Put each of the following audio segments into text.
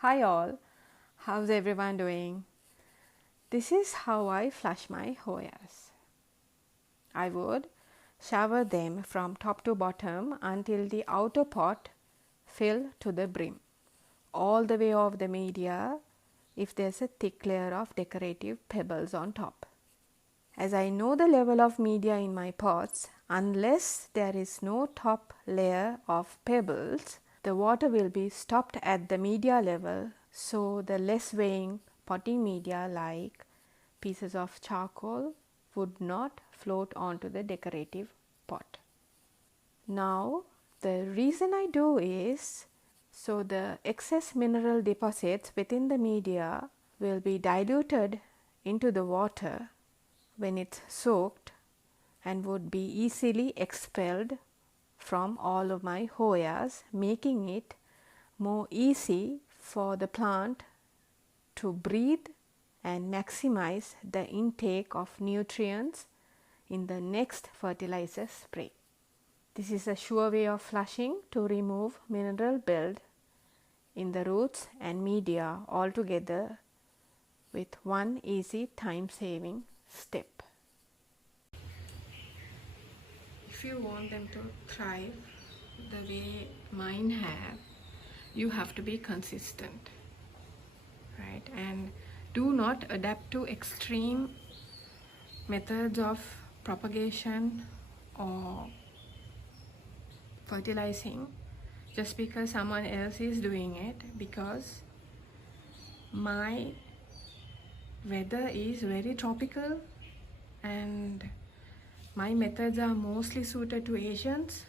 Hi all, how's everyone doing? This is how I flush my Hoyas. I would shower them from top to bottom until the outer pot fill to the brim, all the way off the media if there's a thick layer of decorative pebbles on top. As I know the level of media in my pots, unless there is no top layer of pebbles, the water will be stopped at the media level, so the less weighing potting media like pieces of charcoal would not float onto the decorative pot. Now, the reason I do is so the excess mineral deposits within the media will be diluted into the water when it's soaked and would be easily expelled from all of my Hoyas, making it more easy for the plant to breathe and maximize the intake of nutrients in the next fertilizer spray. This is a sure way of flushing to remove mineral build in the roots and media altogether with one easy time saving step. If you want them to thrive the way mine have, you have to be consistent, right? And do not adapt to extreme methods of propagation or fertilizing just because someone else is doing it, because my weather is very tropical and my methods are mostly suited to Asians,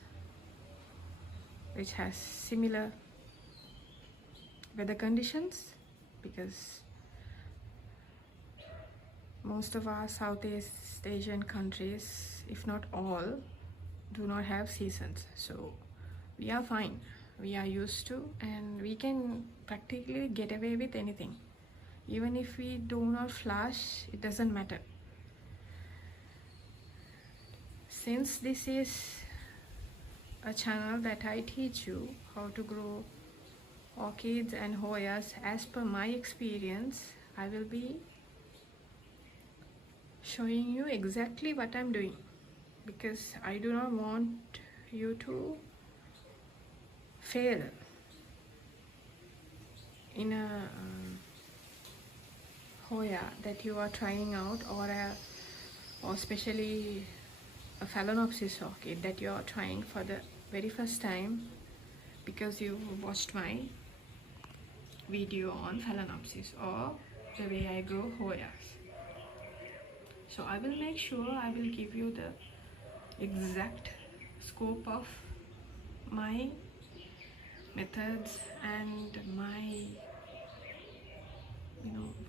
which has similar weather conditions, because most of our Southeast Asian countries, if not all, do not have seasons. So we are fine. We are used to, and we can practically get away with anything. Even if we do not flush, it doesn't matter. Since this is a channel that I teach you how to grow orchids and Hoyas as per my experience, I will be showing you exactly what I'm doing, because I do not want you to fail in a Hoya that you are trying out, or especially a Phalaenopsis orchid that you are trying for the very first time because you watched my video on Phalaenopsis or the way I grow Hoyas. So I will make sure I will give you the exact scope of my methods and my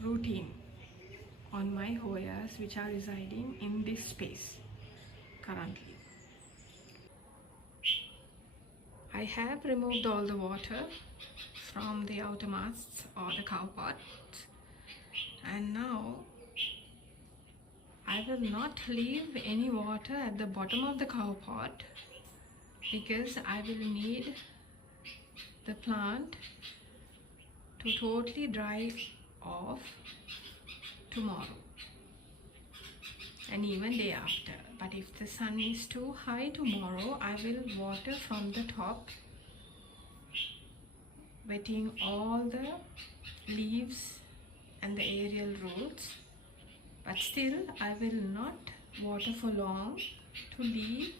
routine on my Hoyas which are residing in this space currently. I have removed all the water from the outer masts or the cow pot, and now I will not leave any water at the bottom of the cow pot because I will need the plant to totally dry off tomorrow and even day after. But if the sun is too high tomorrow, I will water from the top, wetting all the leaves and the aerial roots, but still I will not water for long to leave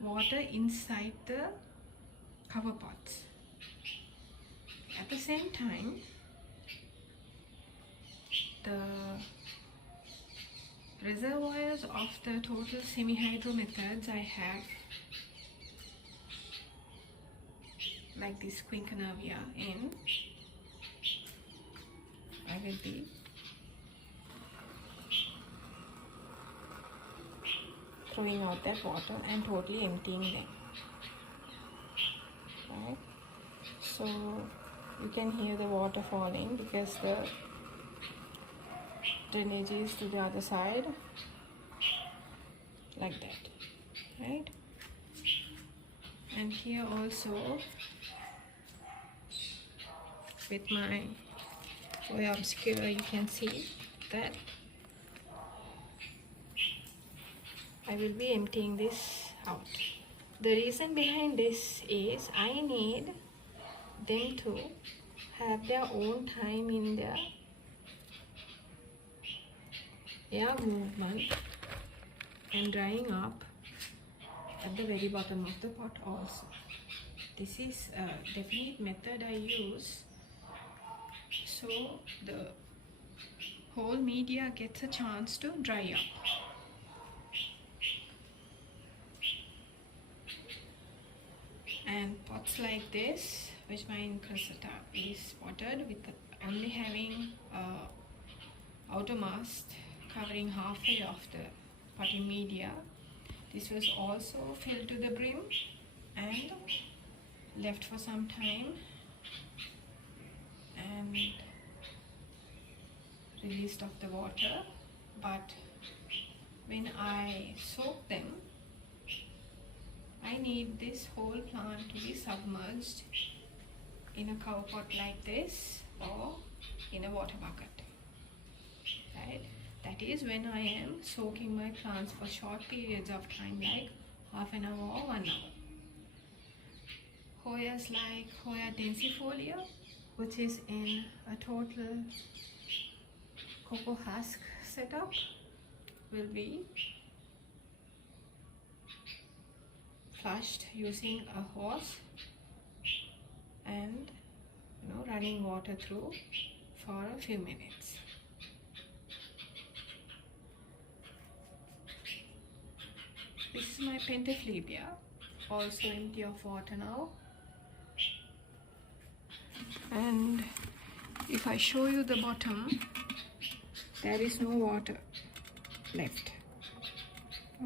water inside the cover pots. At the same time, the reservoirs of the total semi-hydro methods I have, like this Quincanavia in, I will be throwing out that water and totally emptying them. Right? So you can hear the water falling because the drainage is to the other side, like that, right? And here also with my Hoya obscura, you can see that I will be emptying this out. The reason behind this is I need them to have their own time in their air movement and drying up at the very bottom of the pot also. This is a definite method I use so the whole media gets a chance to dry up. And pots like this, which my cressata is potted with only having outer mast covering halfway of the potting media. This was also filled to the brim and left for some time and released of the water. But when I soak them, I need this whole plant to be submerged in a cover pot like this or in a water bucket. Right? That is when I am soaking my plants for short periods of time, like half an hour or 1 hour. Hoyas like Hoya densifolia, which is in a total cocoa husk setup, will be flushed using a hose and running water through for a few minutes. This is my pentaphlebia, also empty of water now. And if I show you the bottom, there is no water left.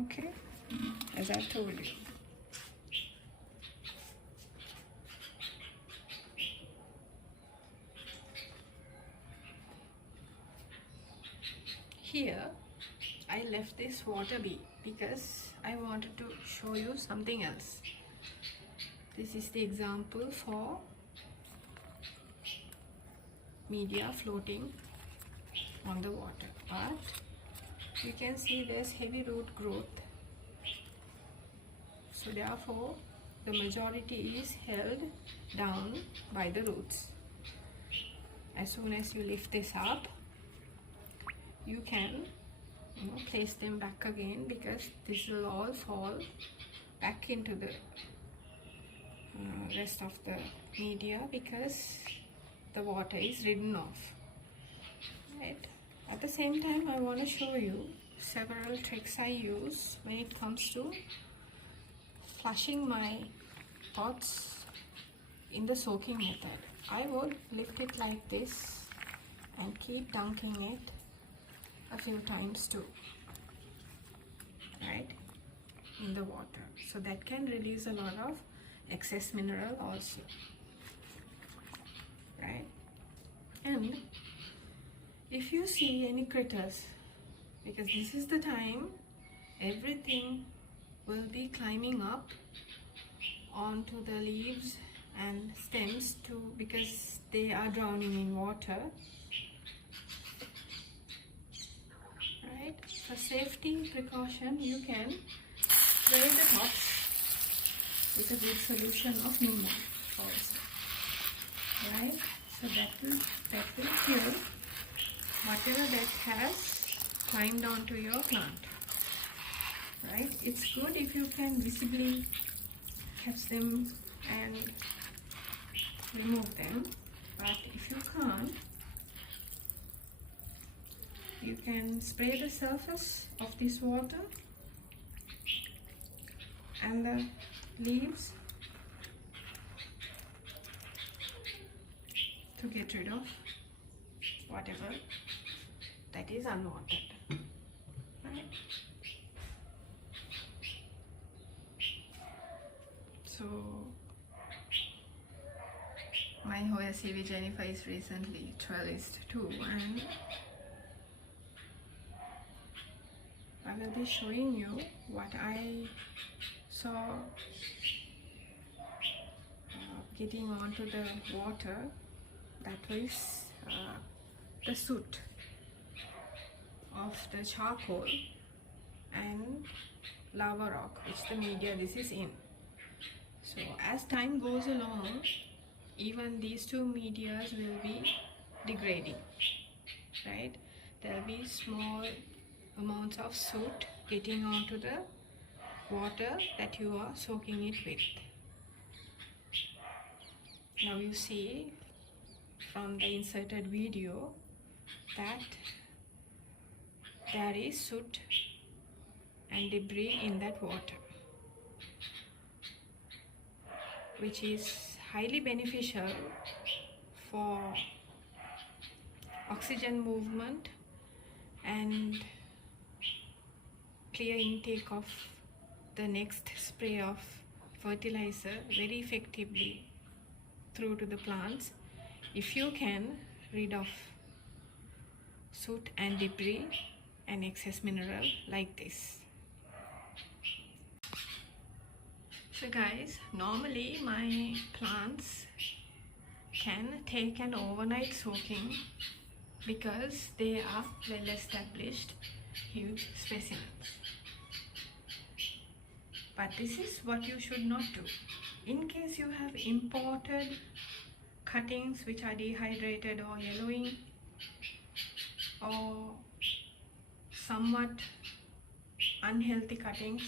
Okay, as I told you. Here I left this water be because I wanted to show you something else. This is the example for media floating on the water, but you can see there's heavy root growth, so therefore the majority is held down by the roots. As soon as you lift this up, you can place them back again, because this will all fall back into the rest of the media because the water is ridden off. Right. At the same time, I want to show you several tricks I use when it comes to flushing my pots in the soaking method. I would lift it like this and keep dunking it a few times too, right, in the water, so that can release a lot of excess mineral also, right? And if you see any critters, because this is the time everything will be climbing up onto the leaves and stems too, because they are drowning in water. Right? For safety precaution, you can spray the tops with a good solution of neem also. Right? So that will kill whatever that has climbed onto your plant. Right? It's good if you can visibly catch them and remove them, but if you can't, you can spray the surface of this water and the leaves to get rid of whatever that is unwanted. Right? So my Hoya CV Jennifer is recently trellised too, and I will be showing you what I saw getting onto the water that was the soot of the charcoal and lava rock, which the media this is in. So as time goes along, even these two medias will be degrading, right? There will be small amounts of soot getting onto the water that you are soaking it with. Now you see from the inserted video that there is soot and debris in that water, which is highly beneficial for oxygen movement and clear intake of the next spray of fertilizer very effectively through to the plants, if you can rid of soot and debris and excess mineral like this. So guys, normally my plants can take an overnight soaking because they are well established huge specimens. But this is what you should not do. In case you have imported cuttings which are dehydrated or yellowing or somewhat unhealthy cuttings,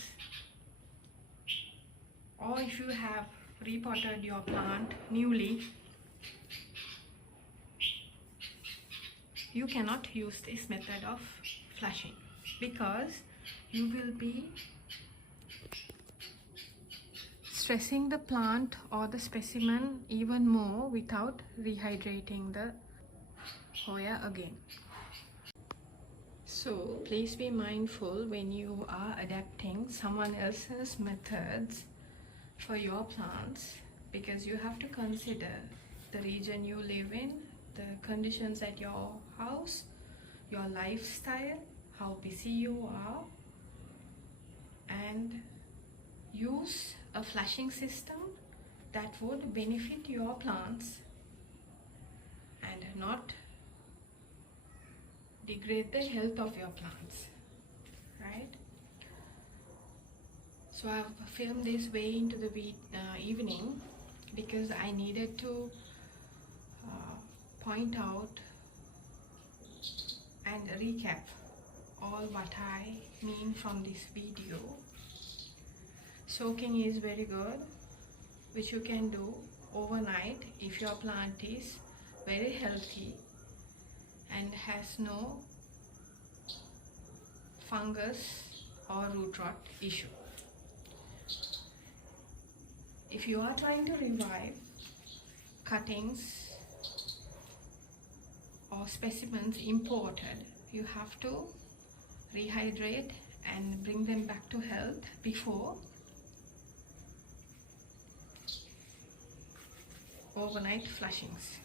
or if you have repotted your plant newly, you cannot use this method of flushing because you will be stressing the plant or the specimen even more without rehydrating the Hoya again. So please be mindful when you are adapting someone else's methods for your plants, because you have to consider the region you live in, the conditions at your house, your lifestyle, how busy you are, and use a flushing system that would benefit your plants and not degrade the health of your plants, right? So I've filmed this way into the evening because I needed to point out and recap all what I mean from this video. Soaking is very good, which you can do overnight if your plant is very healthy and has no fungus or root rot issue. If you are trying to revive cuttings or specimens imported, you have to rehydrate and bring them back to health before overnight flushings,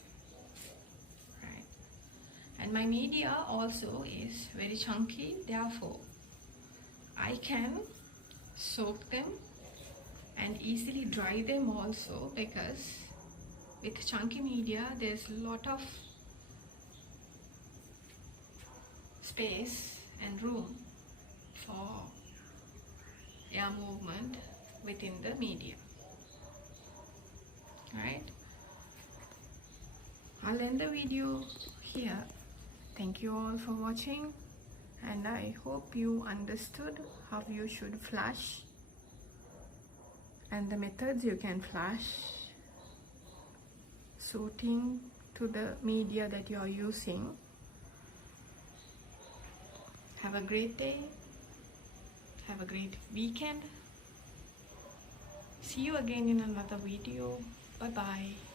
right? And my media also is very chunky, therefore I can soak them and easily dry them also, because with chunky media there's a lot of space and room for air movement within the media, right? I'll end the video here. Thank you all for watching, and I hope you understood how you should flush and the methods you can flush suiting to the media that you are using. Have a great day. Have a great weekend. See you again in another video. Bye bye.